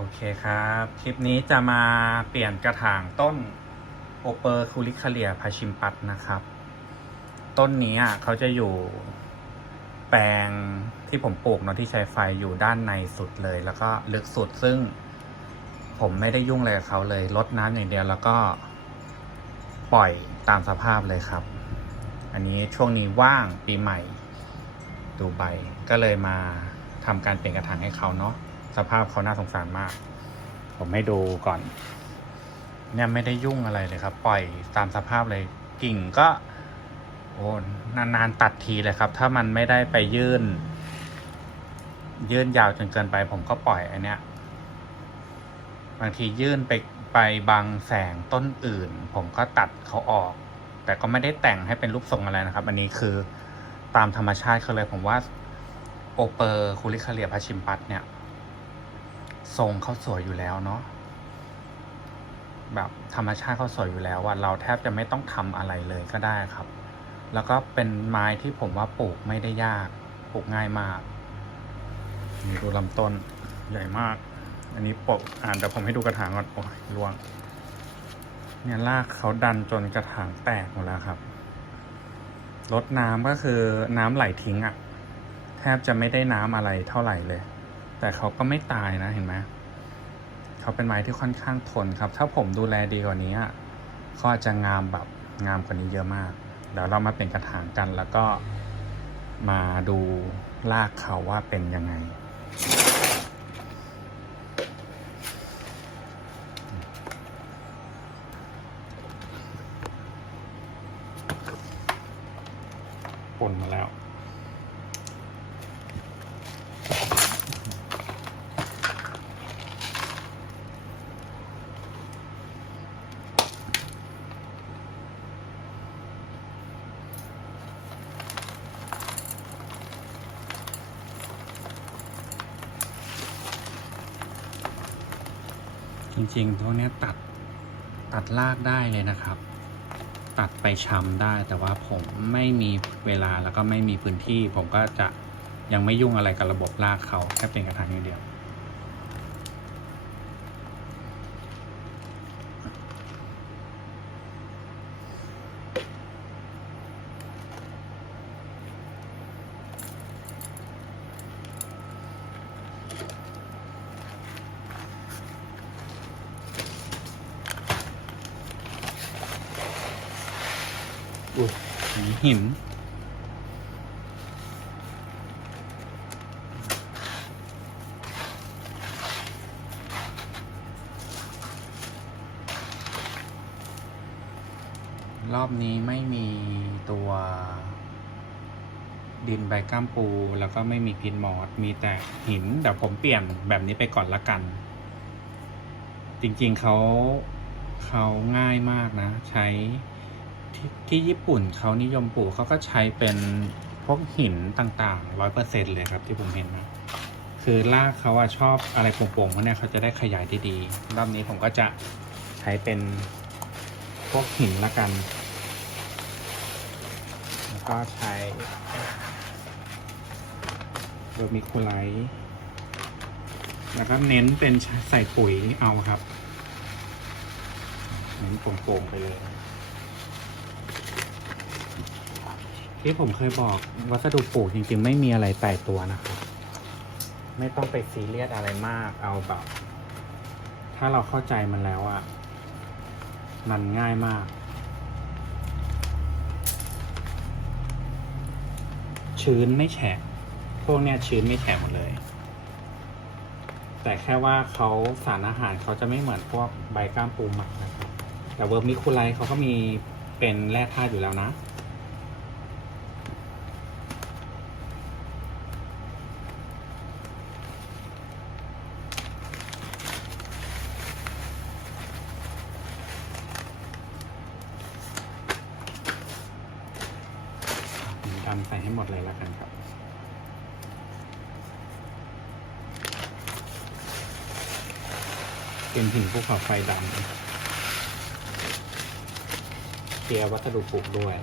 โอเคครับ คลิปนี้จะมาเปลี่ยนกระถางต้นโอเปอร์คูลิคาเลียพาชิมปัตนะครับ ต้นนี้อะเขาจะอยู่แปลงที่ผมปลูกเนาะที่ใช้ไฟอยู่ด้านในสุดเลย แล้วก็ลึกสุดซึ่งผมไม่ได้ยุ่งอะไรกับเขาเลยลดน้ำอย่างเดียวแล้วก็ปล่อยตามสภาพเลยครับ อันนี้ช่วงนี้ว่างปีใหม่ดูใบก็เลยมาทำการเปลี่ยนกระถางให้เขาเนาะ สภาพเขาน่าสงสารมาก ผมให้ดูก่อน เนี่ยไม่ได้ยุ่งอะไรเลยครับ ปล่อยตามสภาพเลยกิ่งก็โอ้นานๆตัดทีเลยครับ ถ้ามันไม่ได้ไปยื่น ยื่นยาวจนเกินไป ผมก็ปล่อยอันเนี้ย บางทียื่นไปไปบังแสงต้นอื่น ผมก็ตัดเขาออก แต่ก็ไม่ได้แต่งให้เป็นรูปทรงอะไรนะครับ อันนี้คือตามธรรมชาติเขาเลยผมว่า โอเปอร์คูลิคาเลียพาชิมปัตเนี่ย ทรงเขาสวยอยู่แล้วเนาะแบบธรรมชาติเขาสวยอยู่แล้วว่าเราแทบจะไม่ต้องทำอะไรเลยก็ได้ครับ แล้วก็เป็นไม้ที่ผมว่าปลูกไม่ได้ยากปลูกง่ายมากดูลำต้นใหญ่มาก อันนี้ปกอ่านแต่ผมให้ดูกระถางก่อนโอ้ยร่วง เนี่ยรากเขาดันจนกระถางแตกหมดแล้วครับลดน้ำก็คือน้ำไหลทิ้งอะ่ะ แทบจะไม่ได้น้ำอะไรเท่าไหร่เลย แต่เขาก็ไม่ตายนะเห็นไหมเขาเป็นไม้ที่ค่อนข้างทนครับ ถ้าผมดูแลดีกว่านี้อะเขาอาจจะงามแบบงามกว่านี้เยอะมาก เดี๋ยวเรามาเป็นกระถางกันแล้วก็มาดูรากเขาว่าเป็นยังไงปนมาแล้ว จริงๆพวกนี้ตัดตัดลากได้เลยนะครับ ตัดไปชำได้แต่ว่าผมไม่มีเวลาแล้วก็ไม่มีพื้นที่ ผมก็จะยังไม่ยุ่งอะไรกับระบบลากเขาแค่เป็นกระถางอย่างเดียว อุ้ยหินรอบนี้ไม่มีตัวดินใบก้ามปู แล้วก็ไม่มีพินมอสมีแต่หินเดี๋ยวผมเปลี่ยนแบบนี้ไปก่อนละกัน จริงๆเขาเขาง่ายมากนะ ใช้ ที่ที่ญี่ปุ่นเขานิยมปลูกเขาก็ใช้เป็นพวกหินต่างๆร้อยเปอร์เซ็นเลยครับที่ผมเห็นนะคือรากเขาอะชอบอะไรโป่งๆพวกเนี้ยเขาจะได้ขยายได้ดีรอบนี้ผมก็จะใช้เป็นพวกหินละกัน แล้วก็ใช้เวอร์มิคูไลท์แล้วก็เน้นเป็นใส่ปุ๋ยเอาครับ เน้นโป่งๆไปเลย ที่ผมเคยบอกวัสดุปลูกจริงๆ ไม่มีอะไรแตกตัวนะครับ ไม่ต้องไปซีเรียสอะไรมากเอาแบบ ถ้าเราเข้าใจมันแล้วอะมันง่ายมาก ชื้นไม่แฉะพวกเนี้ยชื้นไม่แฉะหมดเลย แต่แค่ว่าเขาสารอาหารเขาจะไม่เหมือนพวกใบก้ามปูหมักนะครับแต่เวิร์มิคูไลท์เขาก็มีเป็นแร่ธาตุอยู่แล้วนะ ผมดำใส่ให้หมดเลยละกันครับ เป็นหินภูเขาไฟดำเคลียร์วัสดุปลูกด้วย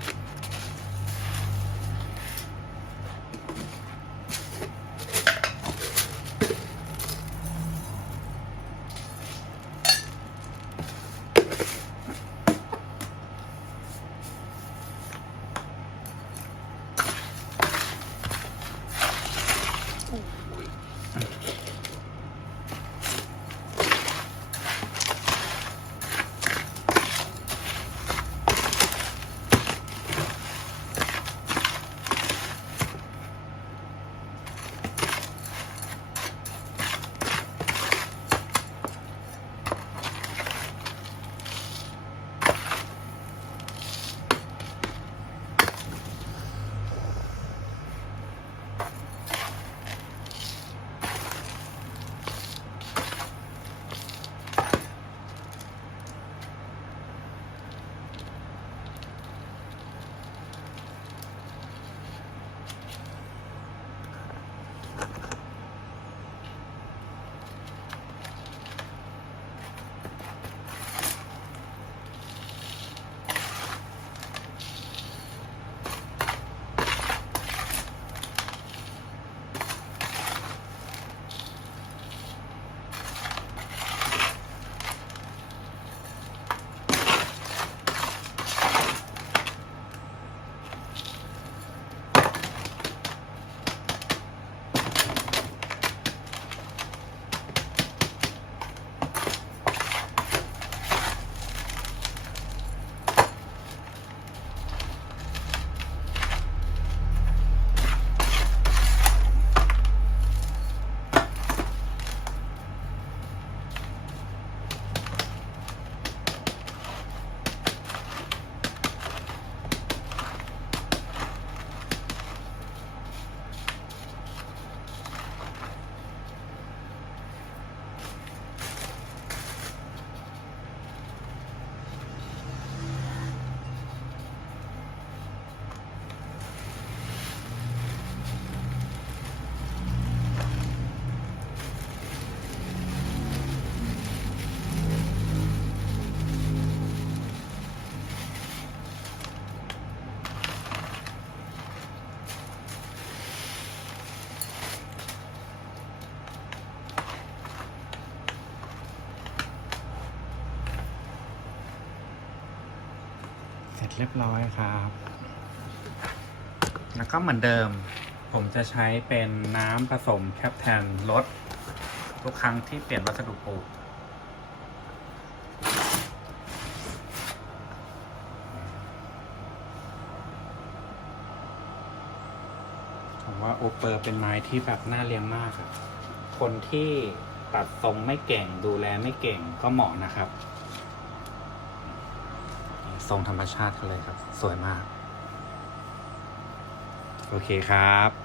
เรียบร้อยครับ แล้วก็เหมือนเดิม ผมจะใช้เป็นน้ำผสมแคปแทนลดทุกครั้งที่เปลี่ยนวัสดุปลูกผมว่าโอเปอร์เป็นไม้ที่แบบน่าเลี้ยงมากครับคนที่ตัดทรงไม่เก่งดูแลไม่เก่งก็เหมาะนะครับ ทรงธรรมชาติเขาเลยครับ สวยมาก โอเคครับ